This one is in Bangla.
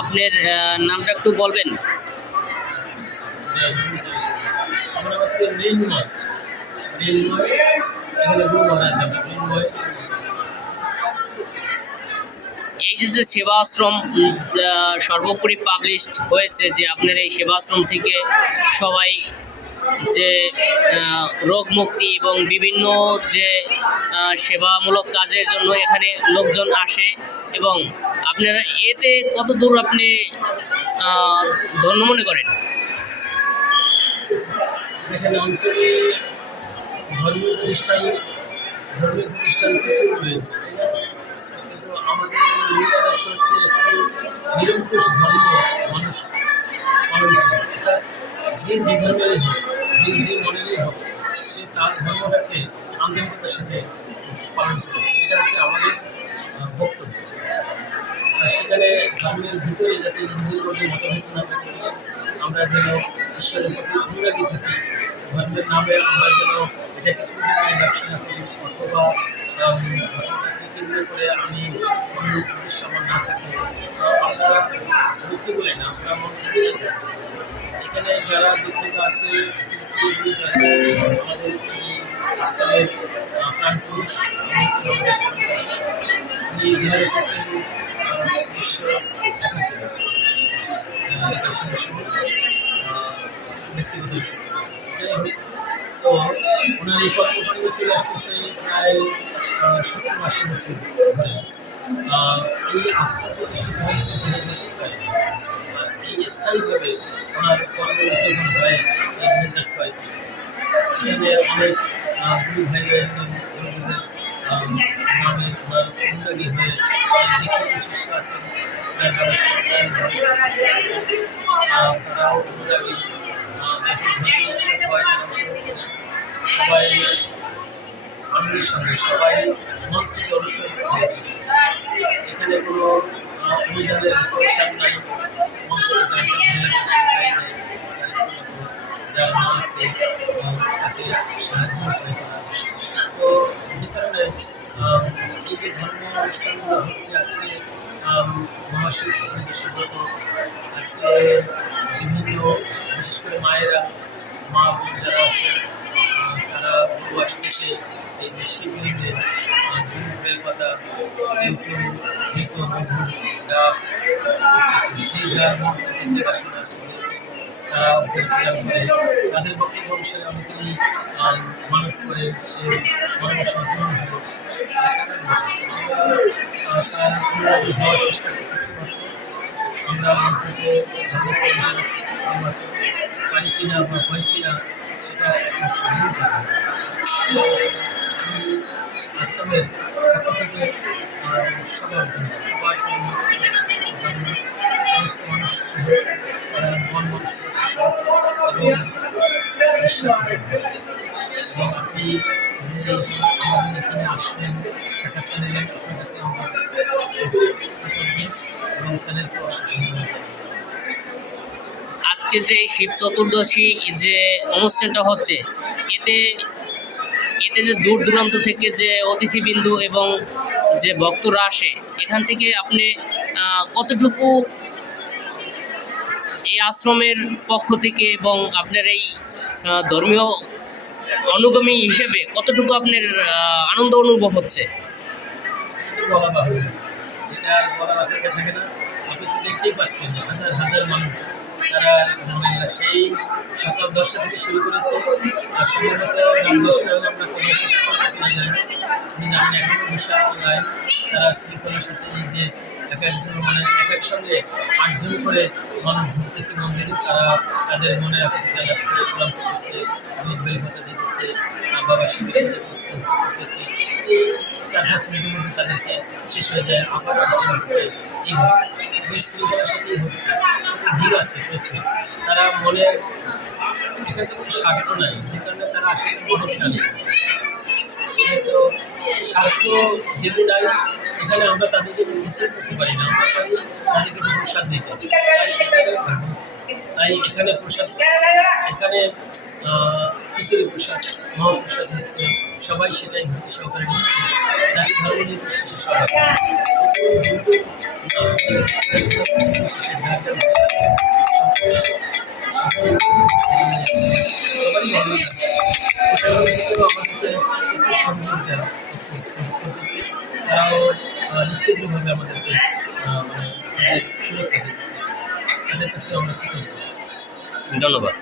আপনার নামটা একটু বলবেন? আমরা হচ্ছে মৃন্ময়। এখানে গুরু মহারাজ আমরা মৃন্ময়। এই যে সেবা আশ্রম সর্বোপরি পাবলিশড হয়েছে যে আপনার এই সেবা আশ্রম থেকে সবাই যে রোগ মুক্তি এবং বিভিন্ন যে সেবামূলক কাজের জন্য এখানে লোকজন আসে, এবং আপনারা এতে কত দূর আপনি ধন্য মনে করেন? এখানে অঞ্চলে ধর্মীয় প্রতিষ্ঠান প্রচুর রয়েছে, কিন্তু আমাদের মূল আদর্শ হচ্ছে একটু নিরঙ্কুশ ধর্ম মানুষ পালন করে। অর্থাৎ যে ধর্মেরই হোক, যে মনেরই হোক, সে তার ধর্মটাকে আন্তরিকতার সাথে পালন করে। এটা হচ্ছে আমাদের বক্তব্য। আর সেখানে ধর্মের ভিতরে যাতে নিজেদের মধ্যে মতভেদ না থাকে, আমরা যেন ঈশ্বরের প্রতি অনুরাগী থাকি, ধর্মের নামে আমরা যেন এটাকে পুঁজি করে ব্যবসা না করি, অথবা ধর্মটাকে কেন্দ্র করে আমি অন্য উদ্দেশ্য আমার না থাকি। আমরা মুখে বলে না, আমরা মন থেকেই শিখেছি। এখানে যারা দীক্ষিত আছে, আমাদের এই আশ্রমের প্রাণপুরুষ, তিনি বিহারে গেছেন 1971 সময় ব্যক্তিগত ইস্যু। যাই হোক, তো ওনার এই কর্মকাণ্ড চলে আসতেছে প্রায় 70-80 বছর ধরে। এই আশ্রম প্রতিষ্ঠিত হয়েছে 2006। এই স্থায়ীভাবে ওনার কর্ম উদযাপন হয় 2006। এখানে অনেক গুরু ভাই রয়েছেন, গুরুদের নামে ওনার অনুরাগী হয়ে অনেক দীক্ষিত শিষ্য আছেন, প্রায় 1200 তারাও অনুরাগী। যখন ধর্মীয় উৎসব হয় তারা অংশগ্রহণ করেন, সবাই আনন্দের সঙ্গে, সবাই মন থেকে অনুপ্রাণিত হয়ে। এখানে কোনো অনুদানের প্রসাদ নাই, মন থেকে যার মা আছে তাকে সাহায্য করে। তো যে কারণে এই যে ধর্মীয় অনুষ্ঠানগুলো হচ্ছে, আজকে মহাশিব চতুর্দশী ব্রত, আজকে বিভিন্ন বিশেষ করে মায়েরা, মা বোন যারা আছে, তারা উপবাস থেকে এই যে শিবলিঙ্গে দুধ বেলপাতা, কেউ কেউ মৃত মধু ডাব, যে যার মন থেকে যে বাসনা তারা প্রদান করে। তাদের বক্তব্য অনুসারে অনেকেই মানত করে সে মনোবাসনা পূর্ণ হয়। তার অনুরাগী হওয়ার চেষ্টা করতেছি মাত্র। আমরা মন থেকে ধর্ম পরিচালনার চেষ্টা করি মাত্র, পারি কিনা বা হয় কিনা সেটা একমাত্র ভুল থাকে। আমি আশ্রমের পক্ষ থেকে সবার জন্য সমস্ত মানুষ মন মানুষ এবং বিশ্বাস, এবং আপনি যে আমাদের এখানে আসবেন, সাক্ষাৎকার নিলেন, আপনার কাছে আমরা এবং চ্যানেলকে অসংখ্য। আজকে যে এই শিব চতুর্দশী যে অনুষ্ঠানটা হচ্ছে, এতে এতে যে দূর দূরান্ত থেকে যে অতিথিবৃন্দু এবং যে ভক্তরা আসে, এখান থেকে আপনি কতটুকু এই আশ্রমের পক্ষ থেকে এবং আপনার এই ধর্মীয় অনুগামী হিসেবে কতটুকু আপনার আনন্দ অনুভব হচ্ছে? বলা বাহুল্য, এটা আর বলার অপেক্ষা থাকে না। আপনি তো দেখতেই পাচ্ছেন হাজার হাজার মানুষ, তারা আলহামদুলিল্লাহ সেই সকাল 10টা থেকে শুরু করেছে, আর সম্ভবত রাত 10টাও আমরা কভার করতে পারবো কিনা জানি না। আপনি জানেন এখনও বিশাল লাইন, তারা শৃঙ্খলার সাথে এই যে এক একজন এক এক সঙ্গে 8 জন করে মানুষ ঢুকতেছে মন্দিরে, তারা তাদের মনে আকুতি জানাচ্ছে, প্রণাম করতেছে, দুধ বেলপাতা দিতেছে, বাবা শিবের যে করতেছে। এই 4-5 মিনিটের মধ্যে তাদেরকে শেষ হয়ে যায়, আবার একজন ঢুকে। এইভাবে বেশ শৃঙ্খলার সাথেই হচ্ছে, ভিড় আছে প্রচুর। তারা মনে এখানে কোনো স্বার্থ নাই, যে কারণে তারা আসলে মনে টানে। তো স্বার্থ যেগুলো নাই, এখানে আমরা তাদের জন্য কিছু করতে পারি না, আমরা পারি তাদেরকে প্রসাদ দিতে। তাই এখানে প্রসাদ, এখানে খিচুড়ি প্রসাদ, মহাপ্রসাদ হচ্ছে, সবাই সেটাই ভক্তি সহকারে নিচ্ছে, যাকে ধর্ম নির্বিশেষে সবাই। সবারই ভালো লাগে। প্রশাসনের দিকেও আমাদেরকে প্রচুর সহযোগিতা করতেছে। তারাও নিশ্চিতভাবে আমাদেরকে মানে সুরক্ষা দিচ্ছে। তাদের কাছে আমরা কৃতজ্ঞ। ধন্যবাদ।